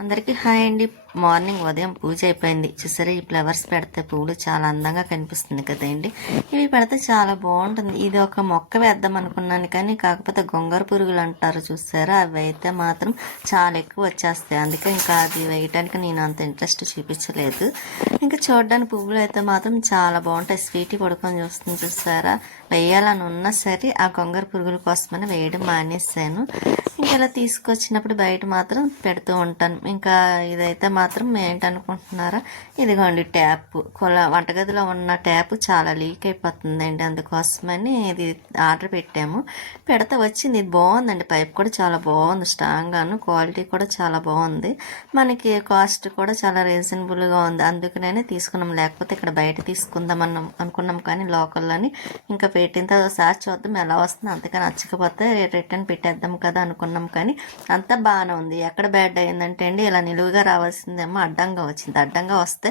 అందరికీ హాయ్ అండి. మార్నింగ్ ఉదయం పూజ అయిపోయింది. చూసారా ఈ ఫ్లవర్స్ పెడితే పువ్వులు చాలా అందంగా కనిపిస్తుంది కదండి. ఇవి పెడితే చాలా బాగుంటుంది. ఇది ఒక మొక్క వేద్దాం అనుకున్నాను కానీ కాకపోతే గొంగర పురుగులు అంటారు చూసారా అవి అయితే మాత్రం చాలా ఎక్కువ వచ్చేస్తాయి. అందుకే ఇంకా అది వేయటానికి నేను అంత ఇంట్రెస్ట్ చూపించలేదు. ఇంకా చూడడానికి పువ్వులు అయితే మాత్రం చాలా బాగుంటాయి. స్వీట్ పడుకొని చూస్తుంది చూసారా. వేయాలని ఉన్నా సరే ఆ గొంగర పురుగుల కోసమని వేయడం మానేసాను ఇంకా ఇలా తీసుకొచ్చినప్పుడు బయట మాత్రం పెడుతూ ఉంటాను. ఇంకా ఇదైతే మాత్రం ఏంటనుకుంటున్నారా? ఇదిగోండి ట్యాప్. కొల వంటగదిలో ఉన్న ట్యాప్ చాలా లీక్ అయిపోతుందండి అందుకోసమని ఇది ఆర్డర్ పెట్టాము. పెడితే వచ్చింది. ఇది బాగుందండి. పైప్ కూడా చాలా బాగుంది. స్ట్రాంగ్గాను క్వాలిటీ కూడా చాలా బాగుంది. మనకి కాస్ట్ కూడా చాలా రీజనబుల్గా ఉంది. అందుకనే తీసుకున్నాం. లేకపోతే ఇక్కడ బయట తీసుకుందాం అనుకున్నాం కానీ లోకల్లోని ఇంకా పెట్టిన తర్వాత సార్ చూద్దాం ఎలా వస్తుంది. అంతగా నచ్చకపోతే రిటర్న్ పెట్టేద్దాం కదా అనుకున్నాం కానీ అంతా బాగానే ఉంది. ఎక్కడ బ్యాడ్ అయిందంటే అండి ఇలా నిలువుగా రావాల్సిందేమో అడ్డంగా వచ్చింది. అడ్డంగా వస్తే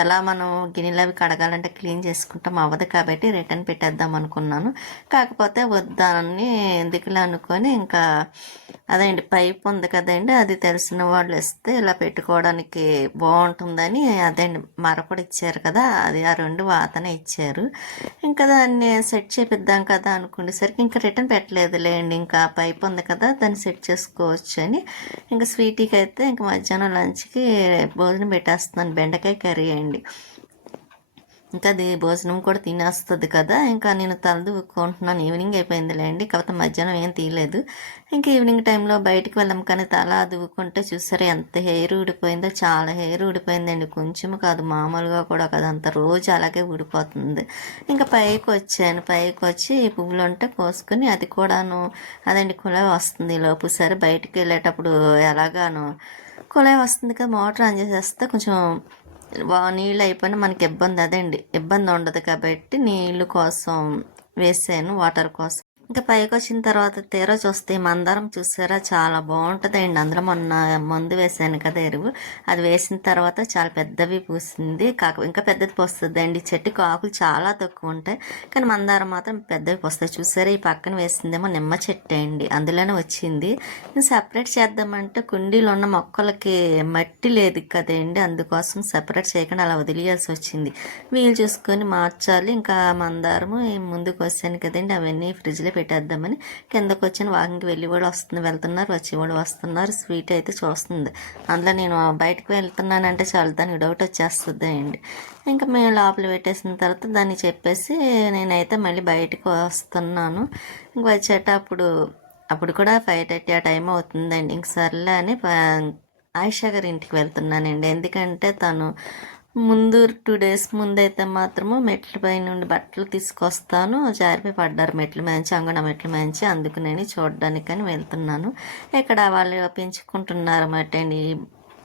ఎలా మనం గిన్నెలు అవి కడగాలంటే క్లీన్ చేసుకుంటాం అవ్వదు కాబట్టి రిటర్న్ పెట్టేద్దాం అనుకున్నాను. కాకపోతే వద్దానని ఎందుకులే అనుకొని ఇంకా అదేంటి పైప్ ఉంది కదండి అది తెలిసిన వాళ్ళు ఇస్తే ఇలా పెట్టుకోవడానికి బాగుంటుందని అదేండి కూడా ఇచ్చారు కదా అది ఆ రెండు వాతనే ఇచ్చారు. ఇంకా దాన్ని సెట్ చేపిద్దాం కదా అనుకునేసరికి ఇంకా రిటర్న్ పెట్టలేదులేండి ఇంకా పైప్ ఉంది కదా దాన్ని సెట్ చేసుకోవచ్చు అని ఇంకా స్వీటీకి అయితే ఇంకా మధ్యాహ్నం లంచ్కి భోజనం పెట్టేస్తున్నాను. బెండకాయ కర్రీ అండి. ఇంకా అది భోజనం కూడా తినేస్తుంది కదా. ఇంకా నేను తలదుకుంటున్నాను ఈవినింగ్ అయిపోయిందిలేండి. కాకపోతే మధ్యాహ్నం ఏం తీయలేదు. ఇంకా ఈవినింగ్ టైంలో బయటికి వెళ్ళాం కానీ తల దువ్వుకుంటే చూసారా ఎంత హెయిర్ ఊడిపోయిందో. చాలా హెయిర్ ఊడిపోయిందండి. కొంచెం కాదు మామూలుగా కూడా కాదు. అంత రోజు అలాగే ఊడిపోతుంది. ఇంకా పైకి వచ్చాను. పైకి వచ్చి పువ్వులు ఉంటే కోసుకుని అది కూడాను అదండి కుల వస్తుంది. లోపు సరే బయటికి వెళ్ళేటప్పుడు ఎలాగాను కుళాయి వస్తుంది కదా మోటార్ ఆన్ చేసేస్తే కొంచెం వా- నీళ్ళు అయిపోయినా మనకి ఇబ్బంది. అదండి ఇబ్బంది ఉండదు కాబట్టి నీళ్ళు కోసం వేసాను వాటర్ కోసం. ఇంకా పైకి వచ్చిన తర్వాత తీరా చూస్తే ఈ మందారం చూసారా? చాలా బాగుంటుందండి. అందులో మొన్న మందు వేసాను కదా ఎరువు. అది వేసిన తర్వాత చాలా పెద్దవి పూసింది. కాక ఇంకా పెద్దది పోస్తుందండి. చెట్టుకు ఆకులు చాలా తక్కువ ఉంటాయి. కానీ మందారం మాత్రం పెద్దవి పోస్తాయి. చూసారా? ఈ పక్కన వేసిందేమో నిమ్మ చెట్టు అండి. అందులోనే వచ్చింది. సపరేట్ చేద్దామంటే కుండీలో ఉన్న మొక్కలకి మట్టి లేదు కదండి. అందుకోసం సపరేట్ చేయకుండా అలా వదిలేయాల్సి వచ్చింది. వీలు చూసుకొని మార్చాలి. ఇంకా మందారము ముందుకు వచ్చాను కదండి. అవన్నీ ఫ్రిడ్జ్లో పెట్టేద్దామని. కిందకు వచ్చిన వాకింగ్కి వెళ్ళి కూడా వస్తుంది వెళ్తున్నారు వచ్చి కూడా వస్తున్నారు. స్వీట్ అయితే చూస్తుంది. అందులో నేను బయటకు వెళ్తున్నానంటే చాలు దానికి డౌట్ వచ్చేస్తుంది అండి. ఇంకా మేము లోపల పెట్టేసిన తర్వాత దాన్ని చెప్పేసి నేనైతే మళ్ళీ బయటకు వస్తున్నాను. ఇంక వచ్చేటప్పుడు అప్పుడు కూడా ఫైవ్ థర్టీ ఆ టైం అవుతుందండి. ఇంక సర్లే అని ఆయిషా గారి ఇంటికి వెళ్తున్నానండి. ఎందుకంటే తను ముందు టూ డేస్ ముందైతే మాత్రము మెట్ల పై నుండి బట్టలు తీసుకొస్తాను. జారిపోయి పడ్డారు మెట్లు మేంచి అంగన మెట్లు మేంచి అందుకు నేను చూడడానికని వెళ్తున్నాను. ఇక్కడ వాళ్ళు పెంచుకుంటున్నారు అన్నమాట అండి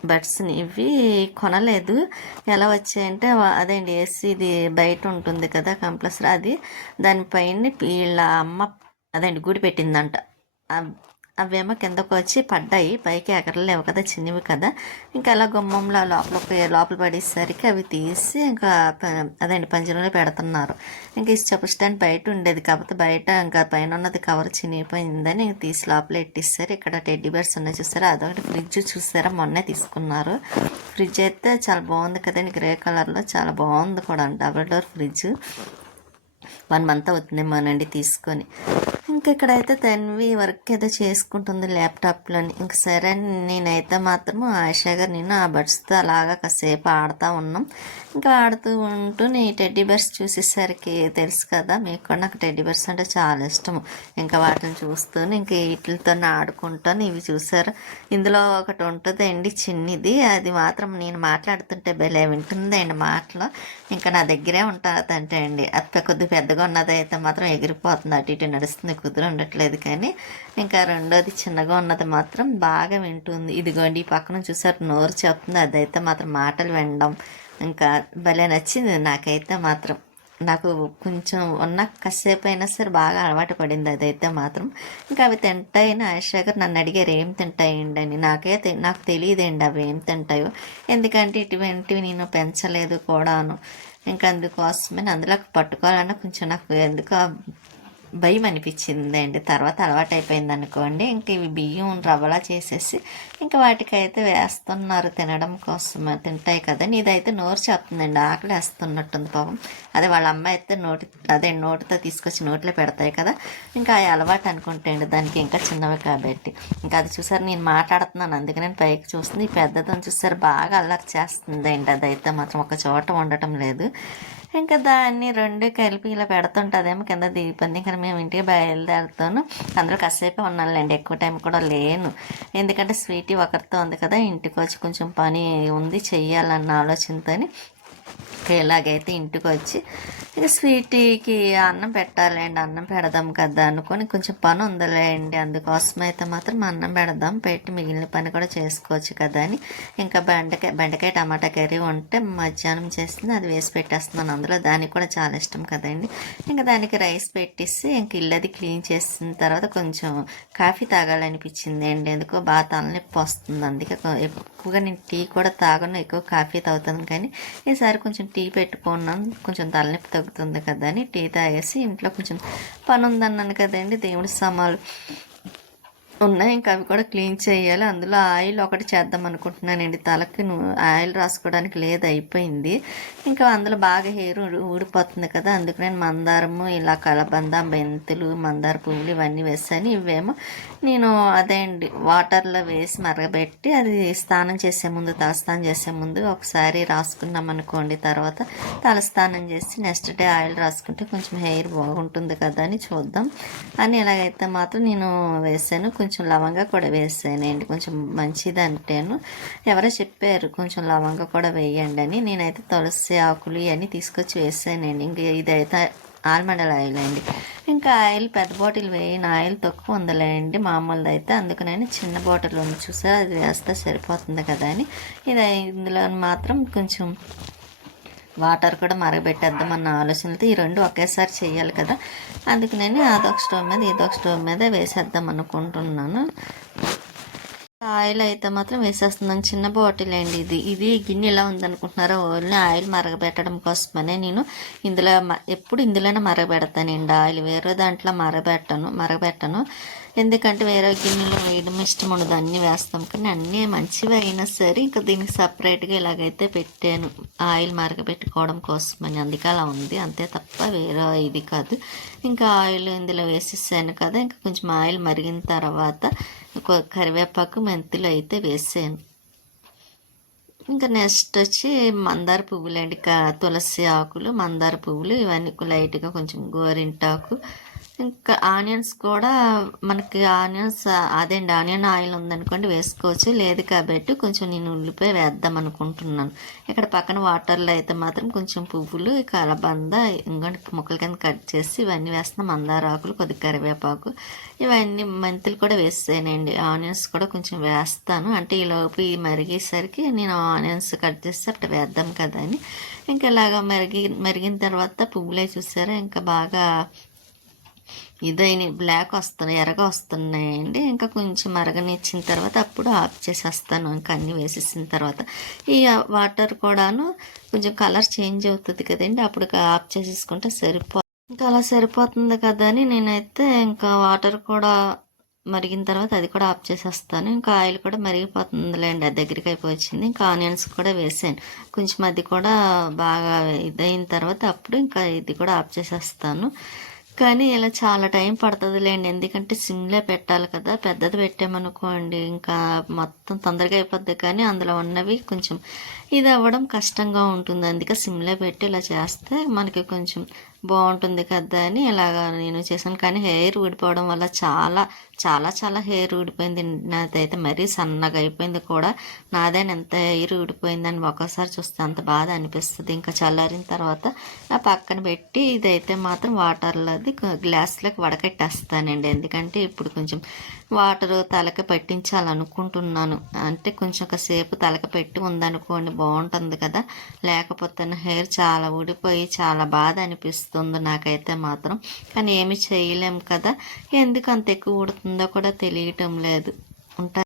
బడ్స్ని ఇవి కొనలేదు. ఎలా వచ్చాయంటే వా- అదేండి ఏసీ ఇది బయట ఉంటుంది కదా కంపల్సరీ అది దానిపైన వీళ్ళ అమ్మ అదేండి గుడి పెట్టిందంట. అవేమో కిందకు వచ్చి పడ్డాయి. పైకి ఎగరలేవు కదా చిన్నవి కదా. ఇంకా అలా గుమ్మంలో లోపల లోపల పడేసరికి అవి తీసి ఇంకా ప- పంజరంలో పెడుతున్నారు. ఇంకా ఈ చెప్పు స్టాండ్ బయట ఉండేది కాకపోతే బయట ఇంకా పైన ఉన్నది కవర్ చినిగిపోయిందని ఇంక తీసి లోపల ఎట్టిస్తారు ఇక్కడ టెడ్డీ బెర్స్ ఉన్నాయి చూసారా? అదొకటి ఫ్రిడ్జ్ చూసారా? మొన్నే తీసుకున్నారు. ఫ్రిడ్జ్ అయితే చాలా బాగుంది కదండి గ్రే కలర్లో. చాలా బాగుంది కూడా double door fridge. One month అవుతుందేమోనండి తీసుకొని. ఇంకెక్కడైతే తన్వి వర్క్ ఏదో చేసుకుంటుంది ల్యాప్టాప్లోని ఇంక సరే అని నేనైతే మాత్రం ఆశా గారు నేను ఆ బర్డ్స్తో అలాగా కాసేపు ఆడుతూ ఉన్నాం. ఇంకా ఆడుతూ ఉంటూ నీ టెడ్డీ బర్స్ చూసేసరికి తెలుసు కదా మీకు కూడా నాకు టెడ్డీ బర్స్ అంటే చాలా ఇష్టం ఇంకా వాటిని చూస్తూనే ఇంకా వీటితో ఆడుకుంటాను ఇవి చూసారు? ఇందులో ఒకటి ఉంటుందండి చిన్నది అది మాత్రం నేను మాట్లాడుతుంటే భలే వింటుందండి మాటలు. ఇంకా నా దగ్గరే ఉంటుందంటే అండి అది కొద్ది పెద్దగా ఉన్నది అయితే మాత్రం ఎగిరిపోతుంది అటు ఇటు నడుస్తుంది కుదిరి ఉండట్లేదు కానీ ఇంకా రెండోది చిన్నగా ఉన్నది మాత్రం బాగా వింటుంది. ఇదిగోండి ఈ పక్కన చూసారు నోరు చెప్తుంది. అదైతే మాత్రం మాటలు వినడం ఇంకా భలే నచ్చింది నాకైతే మాత్రం. నాకు కొంచెం ఉన్న కాసేపు అయినా సరే బాగా అలవాటు పడింది అదైతే మాత్రం. ఇంకా అవి తింటాయని ఆయిషా గారు నన్ను అడిగారు ఏం తింటాయండి? అని. నాకే నాకు తెలియదండి అవి ఏం తింటాయో. ఎందుకంటే ఇటువంటివి నేను పెంచలేదు కూడాను. ఇంకా అందుకోసమే అందులో పట్టుకోవాలన్నా కొంచెం నాకు ఎందుకో భయం అనిపించింది అండి తర్వాత అలవాటు అయిపోయింది అనుకోండి ఇంక ఇవి బియ్యం రవ్వలా చేసేసి ఇంకా వాటికైతే వేస్తున్నారు తినడం కోసం తింటాయి కదా ఇదైతే నోరు చెప్తుందండి ఆకలి వేస్తున్నట్టుంది పాపం. అదే వాళ్ళ అమ్మ అయితే నోటి అదే నోటితో తీసుకొచ్చి నోట్లో పెడతాయి కదా ఇంకా ఆ అలవాటు అనుకుంటేండి దానికి ఇంకా చిన్నవి కాబట్టి. ఇంకా అది చూసారు నేను మాట్లాడుతున్నాను అందుకే నేను పైకి చూస్తుంది. ఈ పెద్దదని చూసారు బాగా అల్లరి చేస్తుంది అండి అదైతే మాత్రం ఒక చోట ఉండటం లేదు. ఇంకా దాన్ని రెండు కలిపి ఇలా పెడుతుంటుందేమో కింద దిగిపోయింది ఇంకా మేము ఇంటికి బయలుదేరుతాను. అందులో కాసేపు ఉన్నానులేండి ఎక్కువ టైం కూడా లేను. ఎందుకంటే స్వీటీ ఒకరితో ఉంది కదా ఇంటికి వచ్చి కొంచెం పని ఉంది చెయ్యాలన్న ఆలోచనతోని ఇలాగైతే ఇంటికి వచ్చి ఇక స్వీటీకి అన్నం పెట్టాలండి అన్నం పెడదాం కదా అనుకొని కొంచెం పని ఉందిలేండి అందుకోసం అయితే మాత్రం అన్నం పెడదాం పెట్టి మిగిలిన పని కూడా చేసుకోవచ్చు కదా అని. ఇంకా బెండకాయ బెండకాయ టమాటా కర్రీ ఉంటే మధ్యాహ్నం చేస్తుంది అది వేసి పెట్టేస్తున్నాను. అందులో దానికి కూడా చాలా ఇష్టం కదండి. ఇంకా దానికి రైస్ పెట్టేసి ఇంక ఇల్లు అది క్లీన్ చేసిన తర్వాత కొంచెం కాఫీ తాగాలనిపించింది అండి. ఎందుకో బాగా తలనొప్పి వస్తుంది. అందుకే ఎక్కువగా నేను టీ కూడా తాగను ఎక్కువ కాఫీ తాగుతాను. కానీ ఈసారి కొంచెం టీ పెట్టుకున్నాను కొంచెం తలనొప్పి తగ్గుతుంది కదా అని టీ తాగేసి ఇంట్లో కొంచెం పని ఉందన్నాను కదండి. దేవుడి సమాలు ఉన్నాయి. ఇంకా అవి కూడా క్లీన్ చేయాలి. అందులో ఆయిల్ ఒకటి చేద్దాం అనుకుంటున్నానండి. తలకి ఆయిల్ రాసుకోవడానికి లేదు అయిపోయింది. ఇంకా అందులో బాగా హెయిర్ ఊడిపోతుంది కదా. అందుకు నేను మందారము ఇలా కలబంద మెంతులు మందార పువ్వులు ఇవన్నీ వేసాను. ఇవేమో నేను అదే అండి వాటర్లో వేసి మరగబెట్టి అది స్నానం చేసే ముందు తలస్నానం చేసే ముందు ఒకసారి రాసుకున్నాం అనుకోండి. తర్వాత తలస్నానం చేసి నెక్స్ట్ డే ఆయిల్ రాసుకుంటే కొంచెం హెయిర్ బాగుంటుంది కదా అని చూద్దాం. అని ఎలాగైతే మాత్రం నేను వేసాను. కొంచెం లవంగా కూడా వేసానండి కొంచెం మంచిది అంటేను ఎవరో చెప్పారు కొంచెం లవంగా కూడా వేయండి అని. నేనైతే తులసి ఆకులు ఇవన్నీ తీసుకొచ్చి వేసానండి. ఇంక ఇదైతే ఆల్మండల్ ఆయిల్ అండి. ఇంకా ఆయిల్ పెద్ద బాటిల్ వేయని. ఆయిల్ తక్కువ ఉందిలేండి మామూలుది అయితే అందుకని చిన్న బాటిల్ ఉంది చూసారా? అది వేస్తే సరిపోతుంది కదా అని. ఇది ఇందులో మాత్రం కొంచెం వాటర్ కూడా మరగబెట్టేద్దాం అన్న ఆలోచనతో ఈ రెండు ఒకేసారి చేయాలి కదా. అందుకని అదొక స్టవ్ మీద ఇదొక స్టవ్ మీద వేసేద్దాం అనుకుంటున్నాను. ఆయిల్ అయితే మాత్రం వేసేస్తున్నాను. చిన్న బాటిల్ అండి ఇది. ఇది గిన్నె ఎలా ఉందనుకుంటున్నారో ఓన్లీ ఆయిల్ మరగబెట్టడం కోసమనే నేను ఇందులో ఎప్పుడు ఇందులోనే మరగబెడతానండి. ఆయిల్ వేరే దాంట్లో మరగబెట్టను మరగబెట్టను. ఎందుకంటే వేరే గిన్నెలో వేయడం ఇష్టం ఉండదు. అన్నీ వేస్తాం. కానీ అన్నీ మంచివి అయినా సరే ఇంకా దీనికి సపరేట్గా ఇలాగైతే పెట్టాను. ఆయిల్ మరగబెట్టుకోవడం కోసమని. అందుకే అలా ఉంది. అంతే తప్ప వేరే ఇది కాదు. ఇంకా ఆయిల్ ఇందులో వేసేసాను కదా. ఇంకా కొంచెం ఆయిల్ మరిగిన తర్వాత కరివేపాకు మెంతులు అయితే వేసాను. ఇంకా నెక్స్ట్ వచ్చి మందార పువ్వులు అండి తులసి ఆకులు మందార పువ్వులు ఇవన్నీ. లైట్గా కొంచెం గోరింటాకు ఇంకా ఆనియన్స్ కూడా మనకి ఆనియన్స్ అదేండి ఆనియన్ ఆయిల్ ఉందనుకోండి వేసుకోవచ్చు. లేదు కాబట్టి కొంచెం నేను ఉల్లిపాయ వేద్దాం అనుకుంటున్నాను. ఇక్కడ పక్కన వాటర్లో అయితే మాత్రం కొంచెం పువ్వులు కలబంద ఇంకోటి ముక్కల కింద కట్ చేసి ఇవన్నీ వేస్తున్నాం. మందార ఆకులు కొద్ది కరివేపాకు ఇవన్నీ మెంతులు కూడా వేసేనండి ఆనియన్స్ కూడా కొంచెం వేస్తాను. అంటే ఈ లోపు ఈ మరిగేసరికి నేను ఆనియన్స్ కట్ చేస్తే అట్లా వేద్దాం కదా అని. ఇంకా ఇలాగ మరిగి మరిగిన తర్వాత పువ్వులే చూసారా? ఇంకా బాగా ఇదైనా బ్లాక్ వస్తున్నాయి ఎర్రగా వస్తున్నాయండి. ఇంకా కొంచెం మరగనిచ్చిన తర్వాత అప్పుడు ఆఫ్ చేసేస్తాను. ఇంకా అన్నీ వేసేసిన తర్వాత ఈ వాటర్ కూడాను కొంచెం కలర్ చేంజ్ అవుతుంది కదండి. అప్పుడు ఆఫ్ చేసేసుకుంటే సరిపో ఇంకా అలా సరిపోతుంది కదా అని నేనైతే ఇంకా వాటర్ కూడా మరిగిన తర్వాత అది కూడా ఆఫ్ చేసేస్తాను. ఇంకా ఆయిల్ కూడా మరిగిపోతుందిలేండి. అది దగ్గరికి అయిపోయింది. ఇంకా ఆనియన్స్ కూడా వేసాను. కొంచెం అది కూడా బాగా ఇదైన తర్వాత అప్పుడు ఇంకా ఇది కూడా ఆఫ్ చేసేస్తాను. కానీ ఇలా చాలా టైం పడుతుందిలేండి. ఎందుకంటే సిమ్లే పెట్టాలి కదా. పెద్దది పెట్టామనుకోండి ఇంకా మొత్తం తొందరగా అయిపోద్ది. కానీ అందులో ఉన్నవి కొంచెం ఇది అవ్వడం కష్టంగా ఉంటుంది. అందుకే సిమ్లో పెట్టి ఇలా చేస్తే మనకి కొంచెం బాగుంటుంది కదా అని ఇలాగా నేను చేశాను. కానీ హెయిర్ ఊడిపోవడం వల్ల చాలా చాలా చాలా హెయిర్ ఊడిపోయింది. నాదైతే మరీ సన్నగా అయిపోయింది కూడా. నాదైనా ఎంత హెయిర్ ఊడిపోయిందని ఒకసారి చూస్తే అంత బాధ అనిపిస్తుంది. ఇంకా చల్లారిన తర్వాత నా పక్కన పెట్టి ఇదైతే మాత్రం వాటర్లో అది గ్లాస్లోకి వడకట్టేస్తానండి. ఎందుకంటే ఇప్పుడు కొంచెం వాటర్ తలకి పట్టించాలనుకుంటున్నాను. అంటే కొంచెం ఒకసేపు తలకి పెట్టి ఉందనుకోండి బాగుంటుంది కదా. లేకపోతే హెయిర్ చాలా ఊడిపోయి చాలా బాధ అనిపిస్తుంది నాకైతే మాత్రం. కానీ ఏమి చేయలేము కదా. ఎందుకు అంత ఎక్కువ ఊడుతుందో కూడా తెలియటం లేదు. ఉంటా